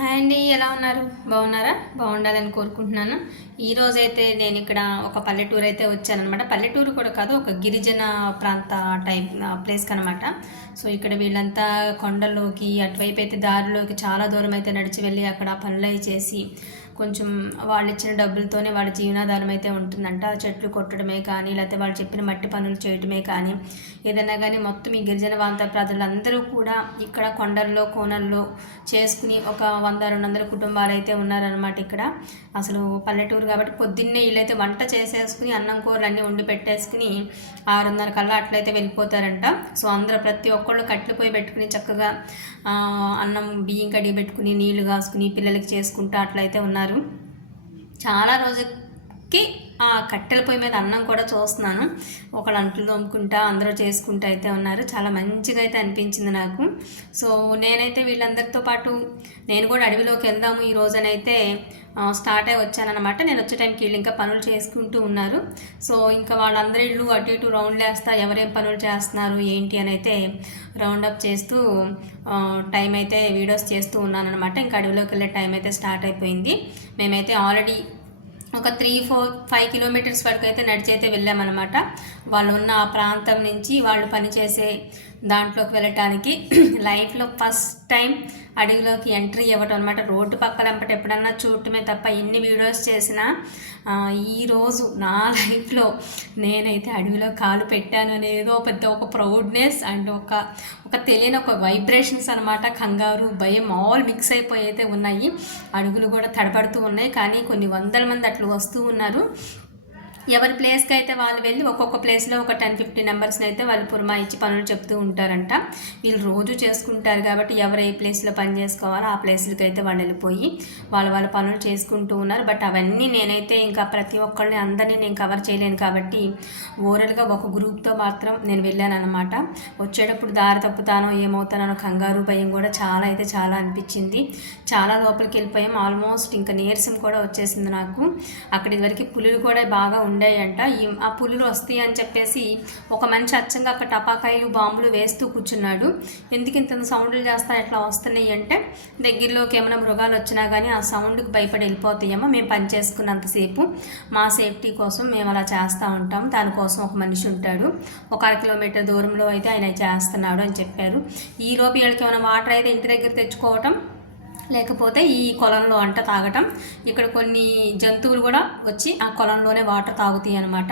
Hi అండి, ఎలా ఉన్నారు? బాగున్నారా? బాగుండాలని కోరుకుంటున్నాను. ఈరోజైతే నేను ఇక్కడ ఒక పల్లెటూరు అయితే వచ్చానమాట. పల్లెటూరు కూడా కాదు, ఒక గిరిజన ప్రాంత టైప్ ప్లేస్కి అనమాట. సో ఇక్కడ వీళ్ళంతా కొండల్లోకి అటువైపు అయితే దారిలోకి చాలా దూరం అయితే నడిచి వెళ్ళి అక్కడ పనులు అవి చేసి కొంచెం వాళ్ళు ఇచ్చిన డబ్బులతోనే వాళ్ళ జీవనాధారం అయితే ఉంటుందంట. చెట్లు కొట్టడమే కానీ, లేకపోతే వాళ్ళు చెప్పిన మట్టి పనులు చేయడమే కానీ, ఏదైనా కానీ మొత్తం ఈ గిరిజన ప్రాంత ప్రజలందరూ కూడా ఇక్కడ కొండల్లో కోనల్లో చేసుకుని ఒక 100-200 కుటుంబాలు అయితే ఉన్నారనమాట ఇక్కడ. అసలు పల్లెటూరు కాబట్టి పొద్దున్నే వీళ్ళైతే వంట చేసేసుకుని అన్నం కూరలు అన్నీ వండి పెట్టేసుకుని 6:30 కల్లా అట్లయితే వెళ్ళిపోతారంట. సో అందరూ ప్రతి ఒక్కళ్ళు కట్టెలు పోయి పెట్టుకుని చక్కగా అన్నం బియ్యం కడిగి పెట్టుకుని నీళ్లు కాసుకుని పిల్లలకి చేసుకుంటూ అట్లయితే ఉన్నారు. చాలా రోజుకి ఆ కట్టెల పొయ్యి మీద అన్నం కూడా చూస్తున్నాను. ఒకళ్ళు అంట్లు తోముకుంటా అందరూ చేసుకుంటూ అయితే ఉన్నారు. చాలా మంచిగా అయితే అనిపించింది నాకు. సో నేనైతే వీళ్ళందరితో పాటు నేను కూడా అడవిలోకి వెళ్దాము ఈ రోజునైతే స్టార్ట్ అయి వచ్చానమాట. నేను వచ్చే టైంకి వీళ్ళు ఇంకా పనులు చేసుకుంటూ ఉన్నారు. సో ఇంకా వాళ్ళందరి ఇళ్ళు అటు ఇటు రౌండ్లు వేస్తా ఎవరేం పనులు చేస్తున్నారు ఏంటి అని అయితే రౌండప్ చేస్తూ టైం అయితే వీడియోస్ చేస్తూ ఉన్నానమాట. ఇంకా అడవిలోకి వెళ్ళే టైం అయితే స్టార్ట్ అయిపోయింది. మేమైతే ఆల్రెడీ ఒక 3-4-5 కిలోమీటర్స్ వరకు అయితే నడిచి అయితే వెళ్ళామన్నమాట. వాళ్ళు ఉన్న ఆ ప్రాంతం నుంచి వాళ్ళు పనిచేసే దాంట్లోకి వెళ్ళటానికి లైఫ్లో ఫస్ట్ టైం అడవిలోకి ఎంట్రీ ఇవ్వటం అనమాట. రోడ్డు పక్కన ఎప్పుడన్నా చూడటమే తప్ప ఎన్ని వీడియోస్ చేసినా ఈరోజు నా లైఫ్లో నేనైతే అడవిలో కాలు పెట్టాను అనేదో ఒక ప్రౌడ్నెస్ అండ్ ఒక తెలియని ఒక వైబ్రేషన్స్ అనమాట. కంగారు భయం ఆల్ మిక్స్ అయిపోయి అయితే ఉన్నాయి. అడుగులు కూడా తడబడుతూ ఉన్నాయి. కానీ కొన్ని వందల మంది అట్లా వస్తూ ఉన్నారు. ఎవరి ప్లేస్కి అయితే వాళ్ళు వెళ్ళి ఒక్కొక్క ప్లేస్లో ఒక 10-15 నెంబర్స్ని అయితే వాళ్ళు పురమాయించి పనులు చెప్తూ ఉంటారంట. వీళ్ళు రోజు చేసుకుంటారు కాబట్టి ఎవరు ఏ ప్లేస్లో పని చేసుకోవాలో ఆ ప్లేస్లకి అయితే వాళ్ళు వెళ్ళిపోయి వాళ్ళ పనులు చేసుకుంటూ ఉన్నారు. బట్ అవన్నీ నేనైతే ఇంకా ప్రతి ఒక్కరిని అందరినీ నేను కవర్ చేయలేను కాబట్టి ఓవరాల్గా ఒక గ్రూప్తో మాత్రం నేను వెళ్ళాను అనమాట. వచ్చేటప్పుడు దారి తప్పుతానో ఏమవుతానో కంగారు భయం కూడా చాలా అనిపించింది. చాలా లోపలికి వెళ్ళిపోయాం. ఆల్మోస్ట్ ఇంకా నీరసం కూడా వచ్చేసింది నాకు. అక్కడ ఇదివరకు పులులు కూడా బాగా ఉండేయంట. ఆ పులులు వస్తాయి అని చెప్పేసి ఒక మనిషి అచ్చంగా అక్కడ టపాకాయలు బాంబులు వేస్తూ కూర్చున్నాడు. ఎందుకు ఇంత సౌండ్లు చేస్తా ఎట్లా వస్తున్నాయి అంటే దగ్గరలోకి ఏమైనా మృగాలు వచ్చినా కానీ ఆ సౌండ్కి భయపడి వెళ్ళిపోతాయేమో. మేము పని చేసుకున్నంతసేపు మా సేఫ్టీ కోసం మేము అలా చేస్తూ ఉంటాం. దానికోసం ఒక మనిషి ఉంటాడు. ఒక 1 కిలోమీటర్ దూరంలో అయితే ఆయన చేస్తున్నాడు అని చెప్పారు. ఈలోపు వీళ్ళకి ఏమైనా వాటర్ అయితే ఇంటి దగ్గర తెచ్చుకోవటం లేకపోతే ఈ కొలంలో అంట తాగటం. ఇక్కడ కొన్ని జంతువులు కూడా వచ్చి ఆ కొలంలోనే వాటర్ తాగుతాయి అనమాట.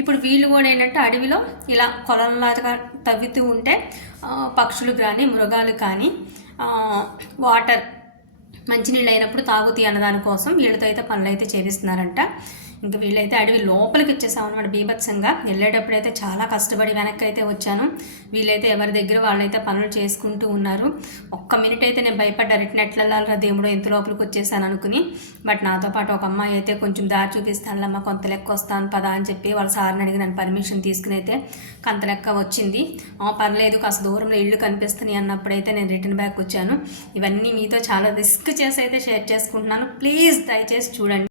ఇప్పుడు వీళ్ళు కూడా ఏంటంటే అడవిలో ఇలా కొలంలాగా తవ్వుతూ ఉంటే పక్షులు కానీ మృగాలు కానీ వాటర్ మంచినీళ్ళు అయినప్పుడు తాగుతాయి అన్నదానికోసం వీళ్ళతో అయితే పనులు అయితే చేపిస్తున్నారంట. ఇంకా వీళ్ళైతే అడవి లోపలికి వచ్చేసాం అనమాట. బీభత్సంగా వెళ్ళేటప్పుడు అయితే చాలా కష్టపడి వెనక్కి అయితే వచ్చాను. వీళ్ళైతే ఎవరి దగ్గర వాళ్ళైతే పనులు చేసుకుంటూ ఉన్నారు. ఒక్క మినిట్ అయితే నేను భయపడ్డా, రిటర్న్ ఎట్లా వెళ్ళాలిరా దేవుడు ఎంత లోపలికి వచ్చేసాను అనుకుని. బట్ నాతో పాటు ఒక అమ్మాయి అయితే కొంచెం దారి చూపిస్తానులమ్మ కొంత లెక్క వస్తాను పదా అని చెప్పి వాళ్ళ సార్ని అడిగి నన్ను పర్మిషన్ తీసుకుని అయితే కొంత లెక్క వచ్చింది. పర్లేదు కాస్త దూరంలో ఇళ్ళు కనిపిస్తున్నాయి అన్నప్పుడైతే నేను రిటర్న్ బ్యాక్ వచ్చాను. ఇవన్నీ మీతో చాలా రిస్క్ చేసి అయితే షేర్ చేసుకుంటున్నాను. ప్లీజ్ దయచేసి చూడండి.